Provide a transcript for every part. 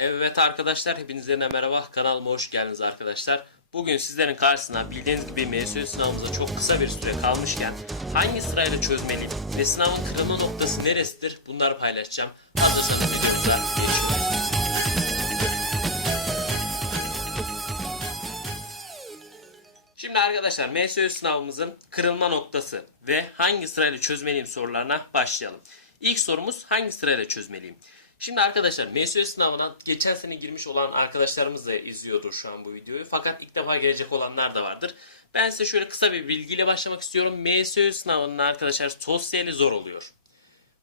Evet arkadaşlar hepinize merhaba kanalıma hoş geldiniz arkadaşlar. Bugün sizlerin karşısına bildiğiniz gibi MSU sınavımıza çok kısa bir süre kalmışken hangi sırayla çözmeliyim ve sınavın kırılma noktası neresidir bunları paylaşacağım. Hazırsanız videomuza geçiyoruz. Şimdi arkadaşlar MSU sınavımızın kırılma noktası ve hangi sırayla çözmeliyim sorularına başlayalım. İlk sorumuz hangi sırayla çözmeliyim? Şimdi arkadaşlar MSU sınavına geçen sene girmiş olan arkadaşlarımız da izliyordur şu an bu videoyu. Fakat ilk defa gelecek olanlar da vardır. Ben size şöyle kısa bir bilgiyle başlamak istiyorum. MSU sınavının arkadaşlar sosyali zor oluyor.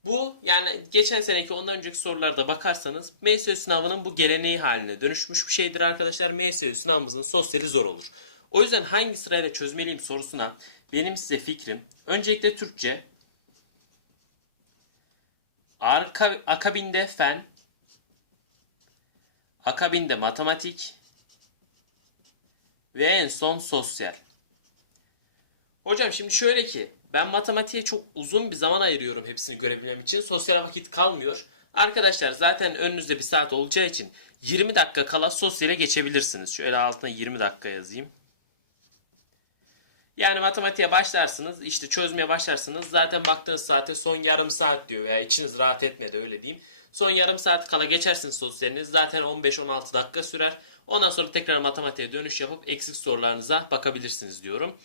Bu yani geçen seneki ondan önceki sorularda bakarsanız MSU sınavının bu geleneği haline dönüşmüş bir şeydir arkadaşlar. MSU sınavımızın sosyali zor olur. O yüzden hangi sırayla çözmeliyim sorusuna benim size fikrim öncelikle Türkçe, arka, akabinde fen, akabinde matematik ve en son sosyal. Hocam şimdi şöyle ki ben matematiğe çok uzun bir zaman ayırıyorum hepsini görebilmem için. Sosyal vakit kalmıyor. Arkadaşlar zaten önünüzde bir saat olacağı için 20 dakika kala sosyale geçebilirsiniz. Şöyle altına 20 dakika yazayım. Yani matematiğe başlarsınız, işte çözmeye başlarsınız. Zaten baktığınız saate son yarım saat diyor veya içiniz rahat etmedi öyle diyeyim. Son yarım saat kala geçersiniz sosyaliniz. Zaten 15-16 dakika sürer. Ondan sonra tekrar matematiğe dönüş yapıp eksik sorularınıza bakabilirsiniz diyorum.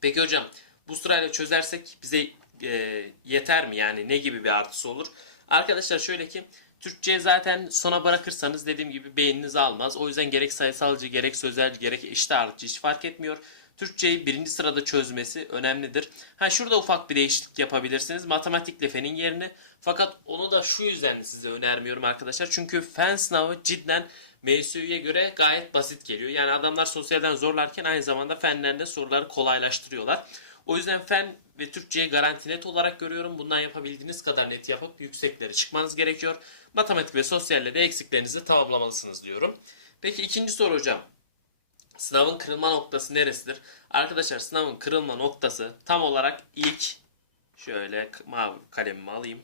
Peki hocam bu sırayla çözersek bize e, yeter mi? Yani ne gibi bir artısı olur? Arkadaşlar şöyle ki Türkçe zaten sona bırakırsanız dediğim gibi beyniniz almaz. O yüzden gerek sayısalcı, gerek sözelci, gerek eşit ağırlıkçı hiç fark etmiyor. Türkçeyi birinci sırada çözmesi önemlidir. Ha şurada ufak bir değişiklik yapabilirsiniz. Matematikle fenin yerini. Fakat onu da şu yüzden size önermiyorum arkadaşlar. Çünkü fen sınavı cidden MSU'ya göre gayet basit geliyor. Yani adamlar sosyalden zorlarken aynı zamanda fenlerde soruları kolaylaştırıyorlar. O yüzden fen ve Türkçeyi garanti net olarak görüyorum. Bundan yapabildiğiniz kadar net yapıp yüksekleri çıkmanız gerekiyor. Matematik ve sosyalle de eksiklerinizi tamamlamalısınız diyorum. Peki ikinci soru hocam. Sınavın kırılma noktası neresidir? Arkadaşlar sınavın kırılma noktası tam olarak ilk şöyle mavi kalemimi alayım.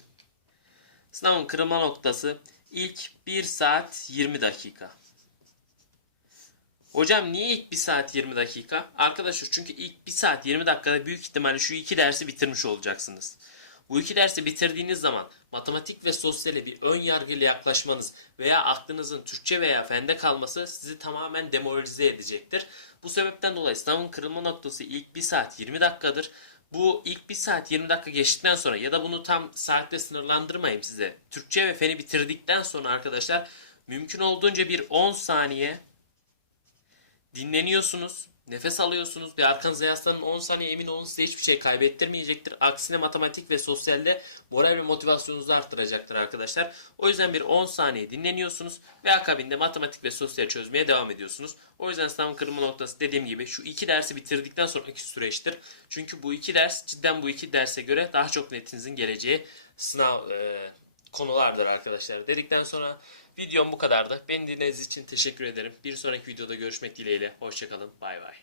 Sınavın kırılma noktası ilk 1 saat 20 dakika. Hocam niye ilk 1 saat 20 dakika? Arkadaşlar çünkü ilk 1 saat 20 dakikada büyük ihtimalle şu iki dersi bitirmiş olacaksınız. Bu iki dersi bitirdiğiniz zaman matematik ve sosyale bir ön yargıyla yaklaşmanız veya aklınızın Türkçe veya fende kalması sizi tamamen demoralize edecektir. Bu sebepten dolayı sınavın kırılma noktası ilk 1 saat 20 dakikadır. Bu ilk 1 saat 20 dakika geçtikten sonra ya da bunu tam saatte sınırlandırmayayım size. Türkçe ve feni bitirdikten sonra arkadaşlar mümkün olduğunca bir 10 saniye dinleniyorsunuz. Nefes alıyorsunuz. Bir arkanıza yaslanın 10 saniye emin olun size hiçbir şey kaybettirmeyecektir. Aksine matematik ve sosyalde moral ve motivasyonunuzu arttıracaktır arkadaşlar. O yüzden bir 10 saniye dinleniyorsunuz ve akabinde matematik ve sosyal çözmeye devam ediyorsunuz. O yüzden sınavın kırılma noktası dediğim gibi şu iki dersi bitirdikten sonraki süreçtir. Çünkü bu iki ders cidden bu iki derse göre daha çok netinizin geleceği sınav e, konulardır arkadaşlar. Dedikten sonra videom bu kadardı. Beni dinlediğiniz için teşekkür ederim. Bir sonraki videoda görüşmek dileğiyle. Hoşçakalın. Bay bay.